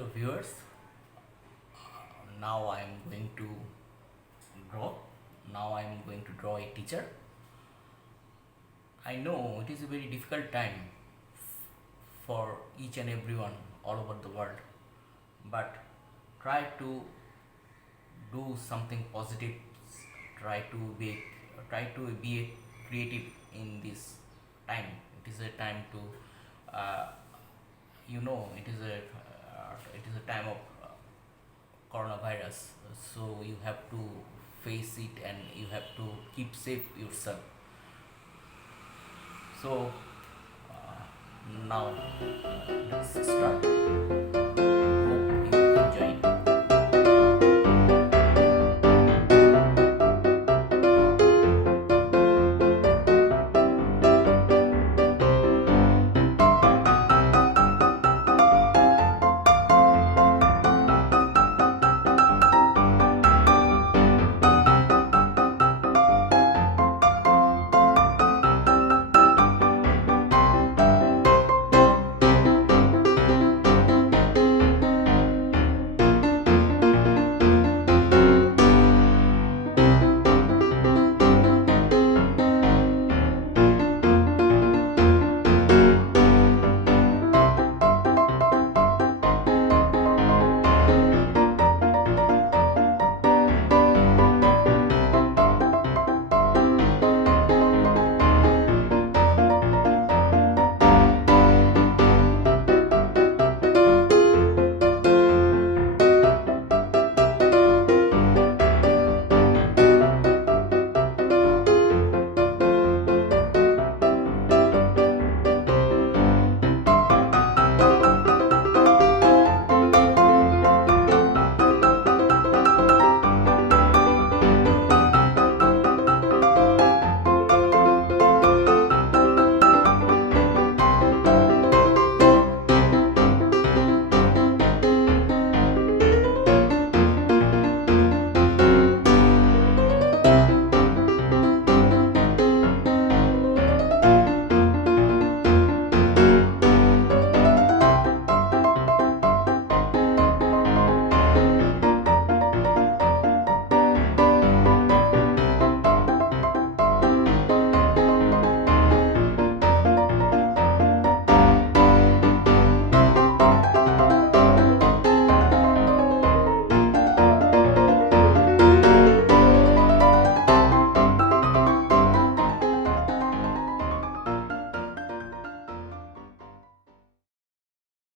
Hello viewers, now I am going to draw. Now I am going to draw a teacher. I know it is a very difficult time for each and everyone all over the world, but try to do something positive. Try to be try to be creative in this time. It is a time to it is a time of coronavirus, so you have to face it and you have to keep safe yourself. So now let's start.